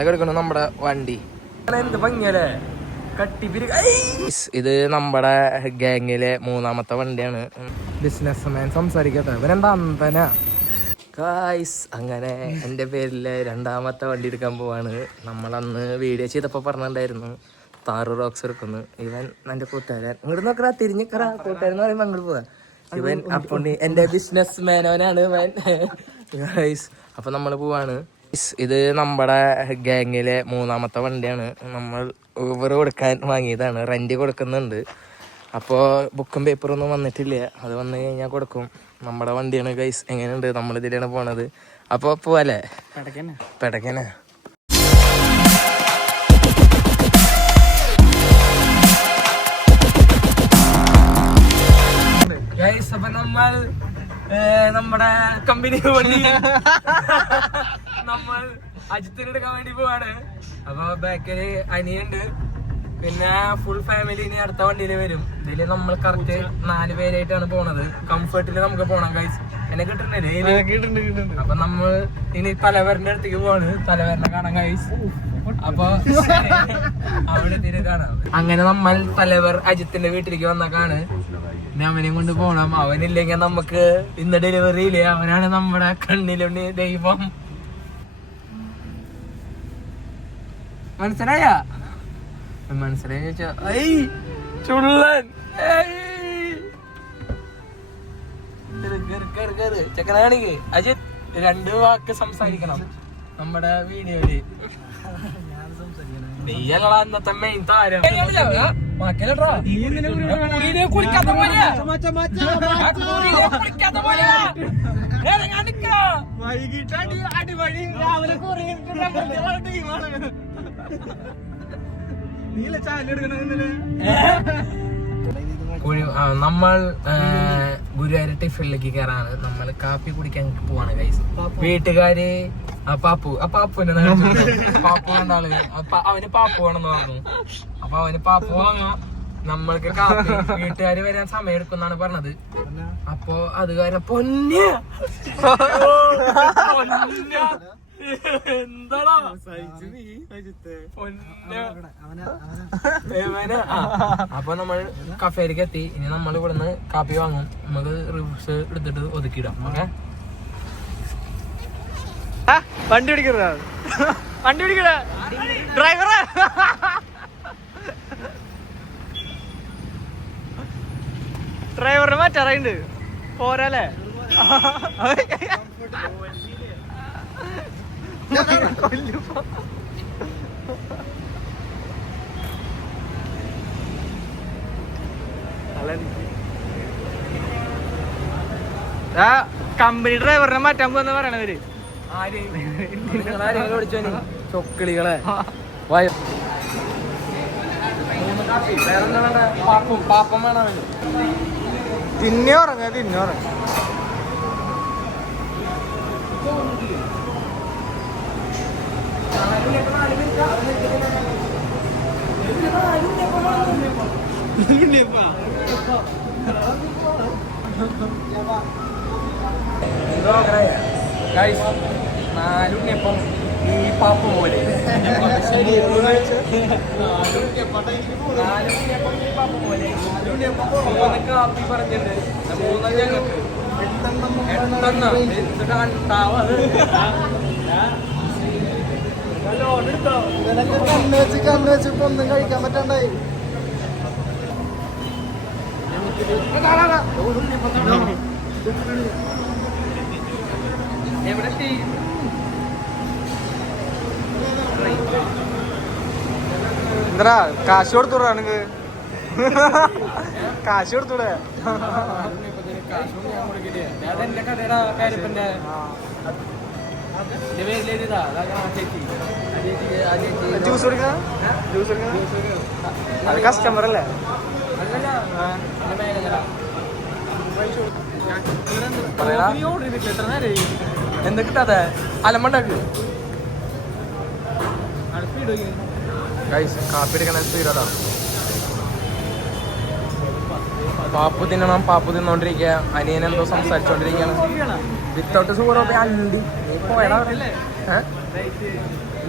എടുക്കണം നമ്മുടെ വണ്ടി. എന്ത് ഭംഗിയല്ലേ ഇത് നമ്മുടെ ഗാങ്ങിലെ 3ാമത്തെ വണ്ടിയാണ്. ബിസിനസ്മാൻ സംസാരിക്കട്ടെ. ഇവരെന്താ അന്തന ഗായ്സ്. അങ്ങനെ എൻ്റെ പേരിലെ 2ാമത്തെ വണ്ടി എടുക്കാൻ പോവാണ്. നമ്മളന്ന് വീഡിയോ ചെയ്തപ്പോൾ പറഞ്ഞിട്ടുണ്ടായിരുന്നു താറ് റോക്സ് എടുക്കുന്നു. ഇവൻ എൻ്റെ കൂട്ടുകാരൻ ഇങ്ങോട്ട് നോക്കറാ, തിരിഞ്ഞിക്കറാ. കൂട്ടുകാരൻ എന്ന് പറയുമ്പോൾ അങ്ങോട്ട് പോവാ. ഇവൻ അപ്പോൾ എൻ്റെ ബിസിനസ് മാനോനാണ് ഇവൻ ഗായ്സ്. അപ്പം നമ്മൾ പോവാണ്. ഇത് നമ്മുടെ ഗാങ്ങിലെ 3ാമത്തെ വണ്ടിയാണ്. നമ്മൾ ഊബർ കൊടുക്കാൻ വാങ്ങിയതാണ്. റെന്റ് കൊടുക്കുന്നുണ്ട്. അപ്പോൾ ബുക്കും പേപ്പറൊന്നും വന്നിട്ടില്ല. അത് വന്നു കഴിഞ്ഞാൽ കൊടുക്കും. നമ്മുടെ വണ്ടിയാണ് ഗൈസ്. എങ്ങനെയുണ്ട്? നമ്മളിതിലാണ് പോണത്. അപ്പോൾ പോവാല്ലേ? പെടക്കനെ ഗൈസ്. അപ്പൊ നമ്മൾ നമ്മുടെ കമ്പനി വണ്ടി നമ്മൾ അജിത്തിന് എടുക്കാൻ വേണ്ടി പോവാണ്. അപ്പൊ ബാക്കില് അനിയുണ്ട്, പിന്നെ ഫുൾ ഫാമിലി ഇനി അടുത്ത വണ്ടിയിൽ വരും. ഇതില് നമ്മൾ കറക്റ്റ് 4 പേരായിട്ടാണ് പോണത്. കംഫർട്ടില് നമുക്ക് പോണം ഗൈസ്. എന്നെ കിട്ടുന്നില്ലേ? അപ്പൊ നമ്മൾ ഇനി തലവരന്റെ അടുത്തേക്ക് പോവാണ്. തലവരനെ കാണാം ഗൈസ്. അപ്പൊ അവിടെ തിരി കാണാം. അങ്ങനെ നമ്മൾ തലവർ അജിത്തിന്റെ വീട്ടിലേക്ക് വന്നേക്കാണ്. ഇനി അവനെയും കൊണ്ട് പോണം. അവനില്ലെങ്കിൽ നമുക്ക് ഇന്ന് ഡെലിവറി ഇല്ലേ. അവനാണ് നമ്മുടെ കണ്ണിലുണ്ണി ദൈവം. മനസ്സിലായ ചുള്ളൻ ചെക്കനാണെങ്കിൽ അജിത് 2 വാക്ക് സംസാരിക്കണം നമ്മുടെ വീഡിയോയില്. നീയല്ല അന്നത്തെ മെയിൻ താരം. നമ്മൾ ഗുരുവായൂർ ടിഫിനിലേക്ക് കയറാണ്. നമ്മൾ കാപ്പി കുടിക്കാൻ പോവാണ് ഗൈസ്. വീട്ടുകാര് പാപ്പു പാപ്പുവിന്റെ പാപ്പു കണ്ടാള് അവന് പാപ്പു വേണമെന്ന് പറഞ്ഞു. അപ്പൊ അവന് പാപ്പു വാങ്ങാം. നമ്മൾക്ക് കാപ്പി വീട്ടുകാര് വരാൻ സമയം എടുക്കുന്നാണ് പറഞ്ഞത്. അപ്പൊ അത് കാരണം പൊന്ന എന്താടാ അപ്പൊ നമ്മൾ കഫേയിലേക്ക് എത്തി. ഇനി നമ്മൾ ഇവിടുന്ന് കാപ്പി വാങ്ങും. നമുക്ക് റിവേഴ്സ് എടുത്തിട്ട് ഒതുക്കിയിടാം. ഓക്കെ, വണ്ടി പിടിക്കണ ഡ്രൈവറെ. ഡ്രൈവറിന് മാറ്റാറുണ്ട് പോരല്ലേ? കമ്പനി ഡ്രൈവറിനെ മാറ്റാൻ പോന്ന് പറയണവര് ചൊക്കിളികളെ. തിന്നെ ഉറങ്ങ നാലുണ്ണിയപ്പം ഈ പാപ്പ പോലെ. കാപ്പി പറഞ്ഞിട്ടുണ്ട്. 3 ഞങ്ങൾക്ക് 8 കണ്ണ് വെച്ചിപ്പോ ഒന്നും കഴിക്കാൻ പറ്റണ്ടായി. എവിടെ എന്താ കാശ് കൊടുത്തൂടാ നിനക്ക്? കാശ് കൊടുത്തൂടെ? ജ്യൂസ് കൊടുക്കണം. അത് കസ്റ്റമർ അല്ലേ? എന്താ കിട്ടാതെ അലമ്പണ്ടാക്ക് കാപ്പി എടുക്കണ സ്പീഡ് അതാണ്. പാപ്പു തിന്നണം, പാപ്പു തിന്നോണ്ടിരിക്കുക. അനിയൻ എന്തോ സംസാരിച്ചോണ്ടിരിക്കുകയാണ്. വിത്തൗട്ട് സൂപ്പർ കോപ്പി അണ്ടി നീ പോയടാ.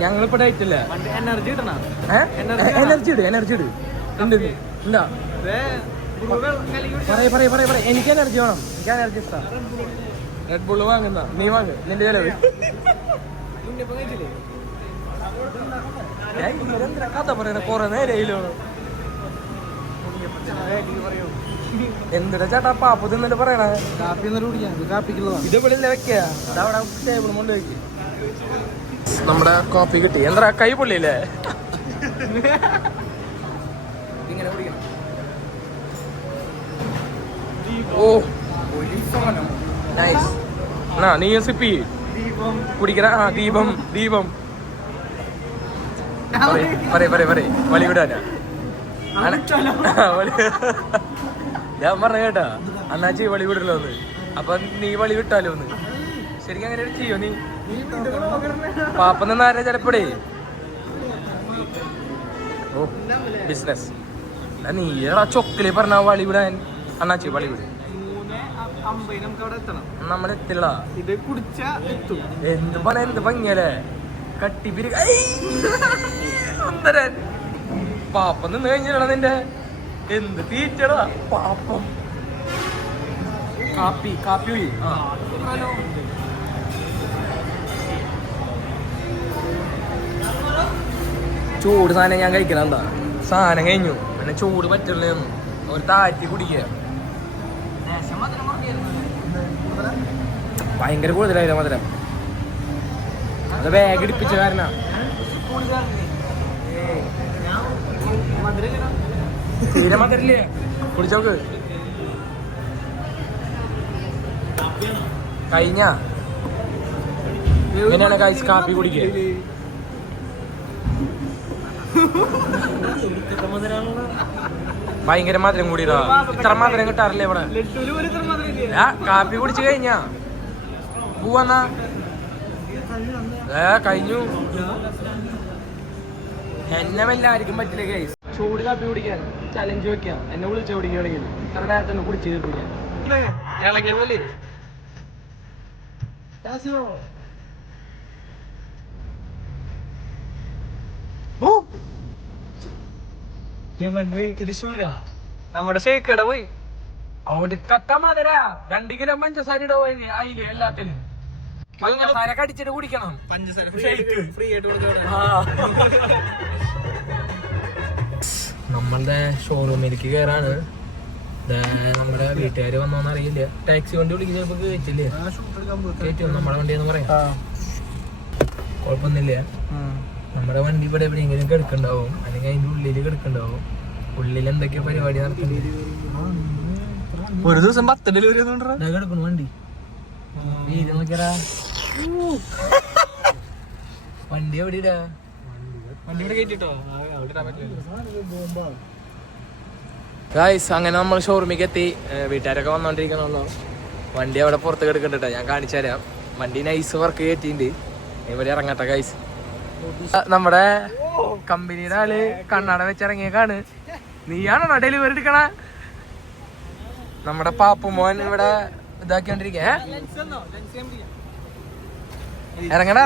ഞങ്ങളിപ്പോ ഡേറ്റ് ഇല്ല. എനർജി കിട്ടണം. എനർജി ഇട്, എനർജി ഇട്. ഉണ്ട് എന്താ പറയ. എനിക്ക് എനർജി വേണം, എനിക്ക് എനർജി ഇഷ്ടം. റെഡ് ബുള്ള് വാങ്ങുന്ന നീ വാങ്ങ്, നിന്റെ ചെലവ്. കഥ പറയണ കൊറേ നേരയിലോ. എന്തിനാ ചേട്ടാ പാപ്പു തിന്നിട്ട് പറയണേ? കാപ്പി കുടിക്കാം, കാപ്പിക്കുള്ളതാണ്. ഇത് ഇവിടെ വെക്കുക, അവിടെ ടേബിൾ കൊണ്ട് വെക്ക്. നമ്മുടെ കോപ്പി കിട്ടി. എന്താ കൈ പൊള്ളിയില്ലേ? ഇങ്ങനെ കുടിക്കണം. ഓ നൈസ്. നീ സിപ്പി കുടിക്കണ. ദീപം ദീപം പറയ വളി വിടാനാ. ഞാൻ പറഞ്ഞ കേട്ടാ അന്നാച്ചി വളി വിടലോന്ന്. അപ്പൊ നീ വളി വിട്ടാലോ ഒന്ന്. ശരിക്കും അങ്ങനെ ചെയ്യോ നീ? പാപ്പ നിന്നാരെ ചിലപ്പോഴേ. ഓ ബിസിനസ്. നീ ചൊക്കില് പറഞ്ഞ വളി വിടാൻ. അണ്ണാച്ചി വളി വിട്. നമ്മളെത്തില്ല. ഇത് കുടിച്ചാ എത്തും. എന്ത് പറയാ, എന്ത് ഭംഗിയല്ലേ കട്ടിപ്പിരി. പാപ്പം നിന്ന് കഴിഞ്ഞാ നിന്റെ എന്ത് തീറ്റടാ പാപ്പം. കാപ്പി ചൂട് സാധനം ഞാൻ കഴിക്കണം. എന്താ സാധനം കഴിഞ്ഞു പിന്നെ ചൂട് പറ്റില്ലെന്നു ഒരു താറ്റി കുടിക്കുക. ഭയങ്കര കൂടുതലായില്ല മധുരം. അത് ബാഗ് ഇടിപ്പിച്ച കാരണ. തീരെ മധുരില്ലേ? കുടിച്ചോക്ക്. കഴിഞ്ഞ എങ്ങനെയാണ് ഗൈസ് കാപ്പി കുടിക്കുക? ഭയങ്കര മധുരം കൂടിയതാ. ഇത്ര മധുരം കിട്ടാറില്ലേ ഇവിടെ? കാപ്പി കുടിച്ചു കഴിഞ്ഞാ പോവാന്നാ. കഴിഞ്ഞു. എന്നെ എല്ലാവർക്കും പറ്റില്ല ഗൈസ്. ചൂട് കാപ്പി കുടിക്കാൻ ചലഞ്ച് വെക്കാം. എന്നെ വിളിച്ച കുടിക്കുകയാണെങ്കിൽ ഇത്ര നേരത്തെ കുടിച്ച് തീർപ്പിക്കാൻ. ഇളകിയതല്ലേ നമ്മുടെ ഷേക്കട പോയി അവിടെ കട്ട മധുര 2 കിലോ പഞ്ചസാര ഇടപോയി. അതില് എല്ലാത്തിനും പഞ്ചസാര കടിച്ചിട്ട് കുടിക്കണം. പഞ്ചസാര ഫ്രീ ആയിട്ട് കൊടുക്കണം. നമ്മളുടെ ഷോറൂമിലേക്ക് കയറാണ്. നമ്മുടെ വീട്ടുകാര് വന്നോന്ന് അറിയില്ല. ടാക്സി വണ്ടി വിളിക്കുന്ന ചിലപ്പോ കേറ്റില്ലേ? കേറ്റും നമ്മുടെ വണ്ടിയെന്ന് പറയാം. കുഴപ്പമൊന്നുമില്ല. നമ്മുടെ വണ്ടി ഇവിടെ എവിടെയെങ്കിലും കിടക്കുന്നുണ്ടാവും, അല്ലെങ്കിൽ അതിന്റെ ഉള്ളില് കിടക്കുന്നുണ്ടാവും. ഉള്ളിൽ എന്തൊക്കെയോ പരിപാടി നടക്കുന്നുണ്ട്. ഒരു ദിവസം 10 ഡെലിവറി കിടക്കണം വണ്ടി. വീട് നോക്കിയാ വണ്ടി എവിടെയാ? വണ്ടി ഇവിടെ കേട്ടിട്ടോ. ഗായ്സ് അങ്ങനെ നമ്മൾ ഷോറൂമിലേക്ക് എത്തി. വീട്ടുകാരൊക്കെ വന്നോണ്ടിരിക്കണല്ലോ. വണ്ടി അവിടെ പുറത്ത് കിടക്കണ്ടോ, ഞാൻ കാണിച്ചു തരാം. വണ്ടി നൈസ് വർക്ക് കയറ്റിണ്ട്. ഇവിടെ ഇറങ്ങട്ടെ ഗായ്സ്. നമ്മുടെ കമ്പനിയുടെ ആള് കണ്ണാട വെച്ചിറങ്ങിയേക്കാണ്. നീയാണോ ഡെലിവറി എടുക്കണ? നമ്മുടെ പാപ്പുമോൻ ഇവിടെ ഇതാക്കിക്കൊണ്ടിരിക്കേ. ഇറങ്ങണ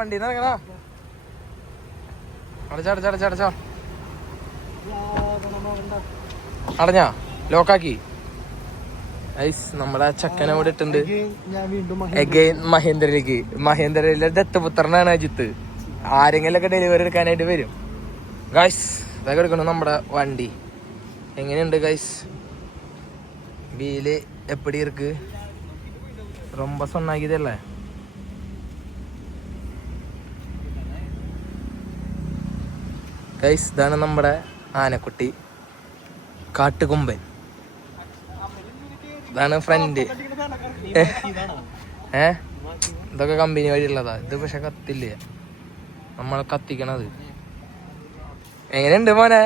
വണ്ടിന്ന് ഇറങ്ങണ. അടച്ചോ അടഞ്ഞാ ലോക്കാക്കി. നമ്മുടെ ചക്കനെ ഇവിടെ ഇട്ടുണ്ട്. എഗെയിൻ മഹേന്ദ്രയിലെ ദത്തപുത്രനാണ് അജിത്ത്. ആരെങ്കിലും ഒക്കെ ഡെലിവറി എടുക്കാനായിട്ട് വരും ഗൈസ്. ഇതൊക്കെ എടുക്കണം നമ്മുടെ വണ്ടി. എങ്ങനെയുണ്ട് ഗൈസ്? വീല് എപ്പടി ഇருக்கு? ரொம்ப சொன்னாക്കിയതല്ലേ? ഗൈസ് ഇതാണ് നമ്മുടെ ആനക്കുട്ടി കാട്ടുകൊമ്പൻ. ഇതാണ് ഫ്രണ്ട്. ഇതൊക്കെ കമ്പനി വഴിയുള്ളതാ. ഇത് പക്ഷെ കത്തില്ലേ, നമ്മൾ കത്തിക്കണത്. എങ്ങനെയുണ്ട് മോനെ?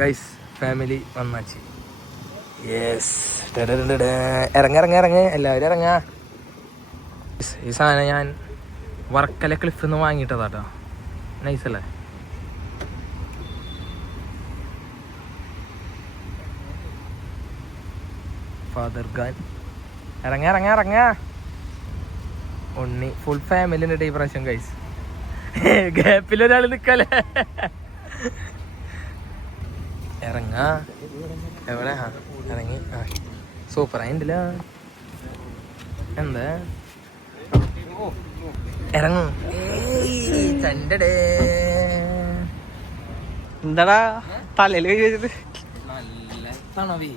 Guys family വന്നാച്ച്. യെസ് ഇറങ്ങ എല്ലാവരും ഇറങ്ങാ. ഈ സാധനം ഞാൻ വർക്കല ക്ലിഫ് നിന്ന് വാങ്ങിയിട്ടതാട്ടോ. നൈസല്ലേ? ഫാദർ ഖാൻ. ഇറങ്ങ ഇറങ്ങ ഇറങ്ങ ഉണ്ണി ഫുൾ ഫാമിലി ഉണ്ട് ഈ പ്രാവശ്യം ഗൈസ്. ഗ്യാപ്പിലൊരാൾ നിക്കല്ലേ. ഇറങ്ങ എവിടെ ഇറങ്ങി. സൂപ്പർ ആയിട്ടില്ല. എന്താ ഇറങ്ങും. എന്താടാ തലയിൽ കൈ വെച്ചത്? നല്ല തണവി.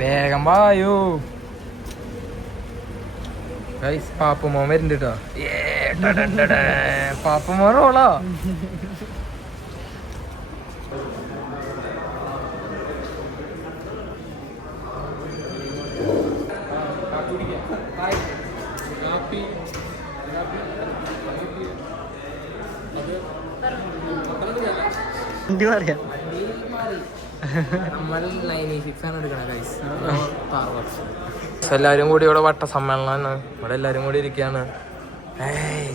വേഗം വായു ഗൈസ്. പാപ്പുമോൻ വരുന്നുണ്ട് കേട്ടോ. പാപ്പുമോൻ റോളോ. വണ്ടി പറയാ എല്ലാരും കൂടി ഇവിടെ വട്ട സമ്മേളനമാണ്. ഇവിടെ എല്ലാരും കൂടി ഇരിക്കാണ്.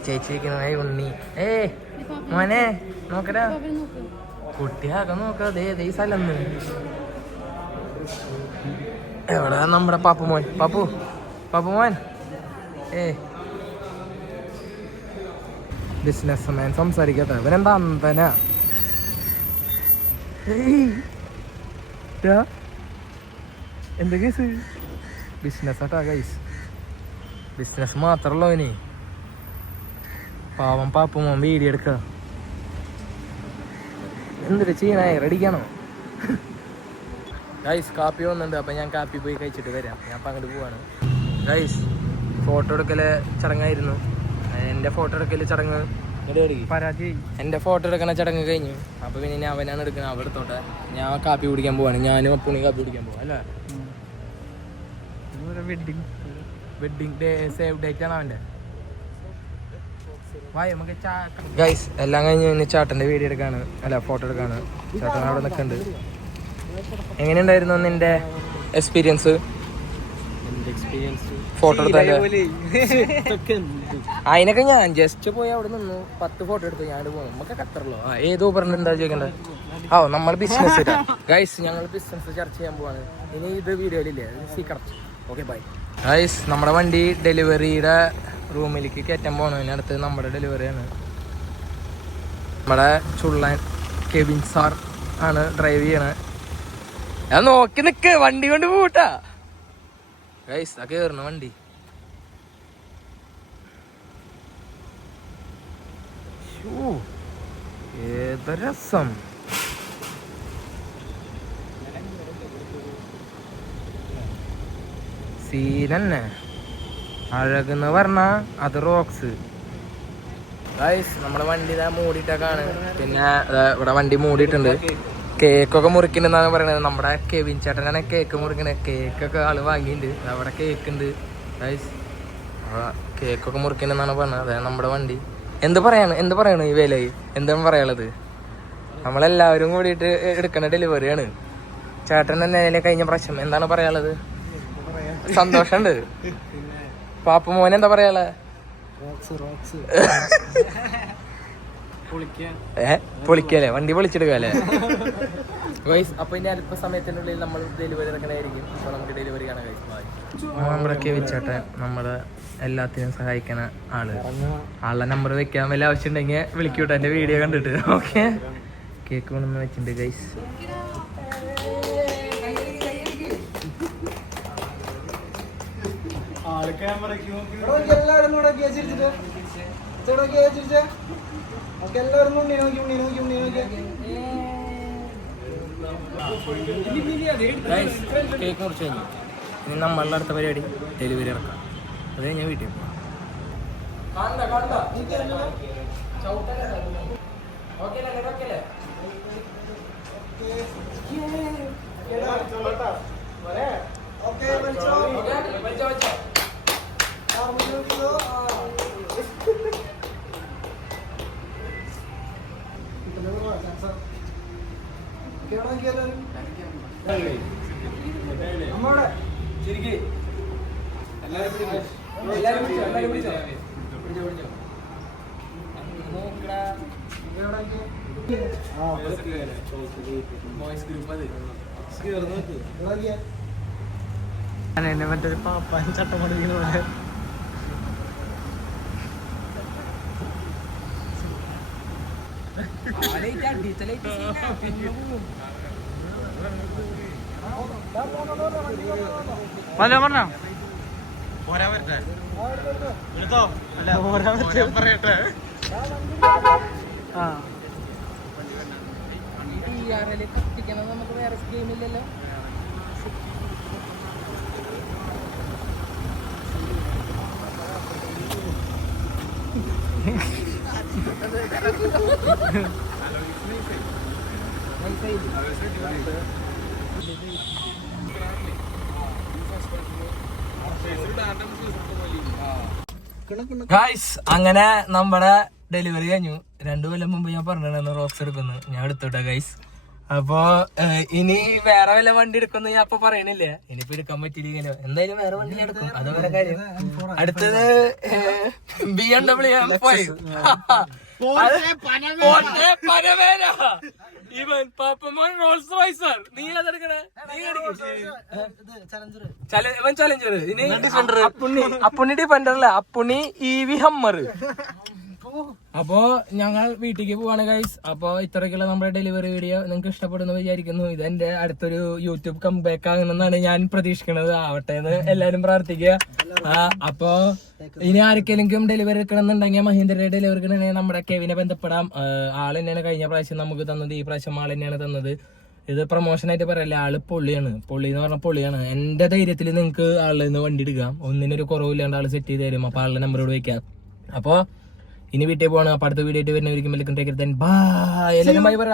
ചേച്ചി ഇരിക്കണ ഉണ്ണി. മോനെ നോക്കടാ കുട്ടിയാകെ നോക്കാതെ ഈ സ്ഥലം എവിടെ നമ്മുടെ പാപ്പുമോൻ. പാപ്പുമോൻ ബിസിനസ് മാൻ സംസാരിക്കട്ടെ. ഇവനെന്താ അന്തന. എന്താ കേസ്? ബിസിനസ് ആട്ടാ ഗൈസ്. ബിസിനസ് മാത്രമല്ലോ ഇനി. പാവം പാപ്പുമോൻ വീഡിയോ എടുക്ക. എന്തൊരു ചെയ്യണേ? റെഡിക്കാണോ ഗൈസ്? കാപ്പി വന്നിട്ടുണ്ട്. അപ്പം ഞാൻ കാപ്പി പോയി കഴിച്ചിട്ട് വരാം. ഞാൻ അപ്പം അങ്ങോട്ട് പോവാണ് ഗൈസ്. ഫോട്ടോ എടുക്കല് ചടങ്ങായിരുന്നു. എൻ്റെ ഫോട്ടോ എടുക്കല് ചടങ്ങ് പരാജയം. എൻ്റെ ഫോട്ടോ എടുക്കണ ചടങ്ങ് കഴിഞ്ഞു. അപ്പോൾ പിന്നെ ഞാൻ അവനാണ് എടുക്കുന്നത്. അവിടെ എടുത്തോട്ടെ. ഞാൻ കാപ്പി കുടിക്കാൻ പോവാണ്. ഞാനും അപ്പുണി കാപ്പി കുടിക്കാൻ പോവാ അല്ലേ. വെഡിങ് ഡേ സേവ് ഡേറ്റ് ആണ് അവൻ്റെ. ഗൈസ് എല്ലാം കഴിഞ്ഞ് ഇനി ചാട്ടൻ്റെ വീഡിയോ എടുക്കാണ്. അല്ല ഫോട്ടോ എടുക്കാണ്. ചാട്ടൻ അവിടെ നിൽക്കുന്നുണ്ട്. എങ്ങനെയുണ്ടായിരുന്നു നിൻ്റെ എക്സ്പീരിയൻസ്? ഫോട്ടോ എടുത്തല്ലേ? അതിനൊക്കെ ഞാൻ ജസ്റ്റ് പോയി അവിടെ നിന്നു 10 ഫോട്ടോ എടുത്തു. ഞാൻ പോകും. നമുക്ക് ഖത്തറിലോ ഏതോ പറഞ്ഞിട്ട് എന്താ ചോദിക്കണ്ടേ? നമ്മൾ ബിസിനസ് ഗൈസ്. ഞങ്ങൾ ബിസിനസ് ചർച്ച ചെയ്യാൻ പോവാണ്. ഇനി ഇത് വീഡിയോയിലില്ലേ സീക്രട്ട്. Okay bye guys. നമ്മുടെ വണ്ടി ഡെലിവറിയുടെ റൂമിലേക്ക് കയറ്റാൻ പോകണം. ഇതിനടുത്ത് നമ്മുടെ ഡെലിവറിയാണ്. നമ്മുടെ ചുള്ളൻ കെവിൻ സാർ ആണ് ഡ്രൈവ് ചെയ്യണേ. ഞാൻ നോക്കി നിക്ക്. വണ്ടി കൊണ്ട് പോട്ടാ ഗൈസ്. ആ കയറണ വണ്ടി. ഏത് രസം. സീനന്നെ. അഴകെന്ന് പറഞ്ഞാ അത് റോക്സ് ഗൈസ്. നമ്മുടെ വണ്ടി ഇതാ മൂടിയിട്ടൊക്കെയാണ്. പിന്നെ ഇവിടെ വണ്ടി മൂടിയിട്ടുണ്ട്. കേക്കൊക്കെ മുറിക്കുന്നുണ്ടെന്നാണ് പറയുന്നത്. നമ്മുടെ കെവിൻ ചേട്ടനാണ് കേക്ക് മുറിക്കണത്. കേക്കൊക്കെ ആള് വാങ്ങിയിട്ടുണ്ട്. അവിടെ കേക്ക് ഉണ്ട് ഗൈസ്. കേക്കൊക്കെ മുറിക്കുന്നുണ്ടെന്നാണ് പറഞ്ഞത്. അതെ നമ്മുടെ വണ്ടി. എന്ത് പറയണു ഈ വേലയിൽ? എന്താണ് പറയാനുള്ളത്? നമ്മളെല്ലാവരും കൂടിയിട്ട് എടുക്കുന്ന ഡെലിവറിയാണ്. ചേട്ടൻ തന്നെ കഴിഞ്ഞ പ്രാവശ്യം. എന്താണ് പറയാനുള്ളത്? സന്തോഷമുണ്ട്. പാപ്പുമോൻ എന്താ പറയാനുള്ളത്? പൊളിക്കല്ലേ? വണ്ടി പൊളിച്ചെടുക്കല്ലേ ഗൈസ്? അപ്പൊ ഇനി അല്പ സമയത്തിനുള്ളിൽ നമ്മൾ ഡെലിവറി ഇറക്കണായിരിക്കും. അപ്പൊ നമുക്ക് ഡെലിവറി കാണാൻ ഗൈസ്. നമ്മുടെ കെവിച്ചേട്ടൻ നമ്മളെ എല്ലാത്തിനും സഹായിക്കണ ആളുടെ നമ്പർ വെക്കാൻ വല്ല ആവശ്യം ഉണ്ടെങ്കിൽ വിളിക്കൂട്ടെ എൻ്റെ വീഡിയോ കണ്ടിട്ട്. ഓക്കെ. കേക്ക് കൊണ്ടൊന്ന് വെച്ചിട്ടുണ്ട് ഗൈസ്. കേക്ക് മുറിച്ച് കഴിഞ്ഞു. ഇനി നമ്മളുടെ അടുത്ത പരിപാടി ഡെലിവറി ഇറക്കാം. അത് കഴിഞ്ഞാൽ വീട്ടിൽ പോകാം. ബോയ്സ് ഗ്രൂപ്പ് അത് എന്നെ മറ്റൊരു പാപ്പാൻ ചട്ടം പഠിക്കുന്ന പോലെ പറഞ്ഞോ പോരാ വരട്ടെ എടുത്തോ അല്ല പോരാ പറയട്ടെ ആ നമുക്ക് വേറെ സ്കീമില്ലല്ലോ. ഗായ്സ് അങ്ങനെ നമ്മുടെ ഡെലിവറി കഴിഞ്ഞു. 2 കൊല്ലം മുമ്പ് ഞാൻ പറഞ്ഞിരുന്നു റോക്സ് എടുക്കുന്നു. ഞാൻ എടുത്തോട്ടെ ഗൈസ്. അപ്പൊ ഇനി വേറെ വല്ല വണ്ടി എടുക്കുന്നു ഞാൻ അപ്പൊ പറയണില്ലേ. ഇനിയിപ്പോ എടുക്കാൻ പറ്റിയില്ലെങ്കിലോ എന്തായാലും വേറെ വണ്ടി ഞാൻ എടുക്കും. അത് വേറെ കാര്യം. അടുത്തത് BMW M5. ഇവൻ പാപ്പമോൻ റോൾസ് റോയ്സർ. നീ അതെടുക്കണേ. ഇവൻ ചലഞ്ചർ. ഇനി അപ്പുണ്ണി ഡിഫൻഡറല്ല, അപ്പുണ്ണി EV ഹമ്മർ. അപ്പോ ഞങ്ങൾ വീട്ടിലേക്ക് പോവാണ് ഗൈസ്. അപ്പൊ ഇത്രയൊക്കെയുള്ള നമ്മുടെ ഡെലിവറി വീഡിയോ നിങ്ങൾക്ക് ഇഷ്ടപ്പെടുന്നു വിചാരിക്കുന്നു. ഇത് എന്റെ അടുത്തൊരു യൂട്യൂബ് കംബാക്ക് ആകുമെന്നാണ് ഞാൻ പ്രതീക്ഷിക്കുന്നത്. ആവട്ടെ എന്ന് എല്ലാരും പ്രാർത്ഥിക്കുക. അപ്പൊ ഇനി ആർക്കെങ്കിലും ഡെലിവറി എടുക്കണമെന്നുണ്ടെങ്കിൽ മഹീന്ദ്രയുടെ ഡെലിവറി എടുക്കണമെങ്കിൽ നമ്മുടെ കെവിനെ ബന്ധപ്പെടാം. ആള് തന്നെയാണ് കഴിഞ്ഞ പ്രാവശ്യം നമുക്ക് തന്നത്. ഈ പ്രാവശ്യം ആൾ തന്നെയാണ് തന്നത്. ഇത് പ്രൊമോഷൻ ആയിട്ട് പറയല്ലേ. ആള് പൊള്ളിയാണ്. പൊള്ളി എന്ന് പറഞ്ഞാൽ പൊള്ളിയാണ്. എന്റെ ധൈര്യത്തിൽ നിങ്ങൾക്ക് ആളിൽ നിന്ന് വണ്ടി എടുക്കാം. ഒന്നിനൊരു കുറവില്ലാണ്ട് ആള് സെറ്റ് ചെയ്ത് തരും. അപ്പൊ ആളുടെ നമ്പറോട് വെക്കാം. അപ്പൊ ഇനി വീട്ടിൽ പോകണം. അപ്പൊ അടുത്ത വീഡിയോ ആയിട്ട് വരുന്നവരിക്കും ബൈ. എല്ലാവരും ബൈ പറ.